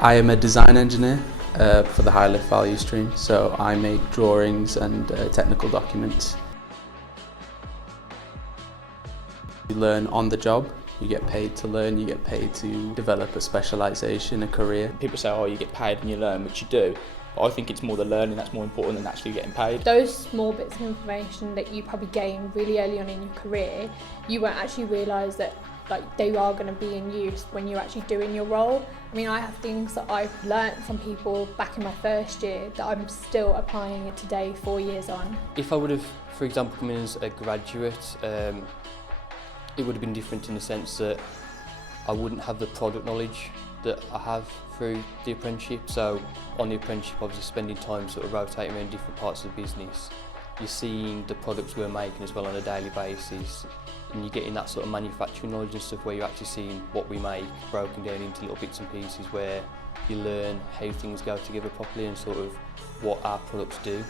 I am a design engineer for the high lift value stream, so I make drawings and technical documents. You learn on the job, you get paid to learn, you get paid to develop a specialisation, a career. People say, oh, you get paid when you learn, which you do. But I think it's more the learning that's more important than actually getting paid. Those small bits of information that you probably gain really early on in your career, you won't actually realise that they are going to be in use when you're actually doing your role. I mean, I have things that I've learnt from people back in my first year that I'm still applying it today, 4 years on. If I would have, for example, come in as a graduate, it would have been different in the sense that I wouldn't have the product knowledge that I have through the apprenticeship. So on the apprenticeship, obviously spending time sort of rotating around different parts of the business, you're seeing the products we're making as well on a daily basis, and you're getting that sort of manufacturing knowledge and stuff where you're actually seeing what we make broken down into little bits and pieces where you learn how things go together properly and sort of what our products do.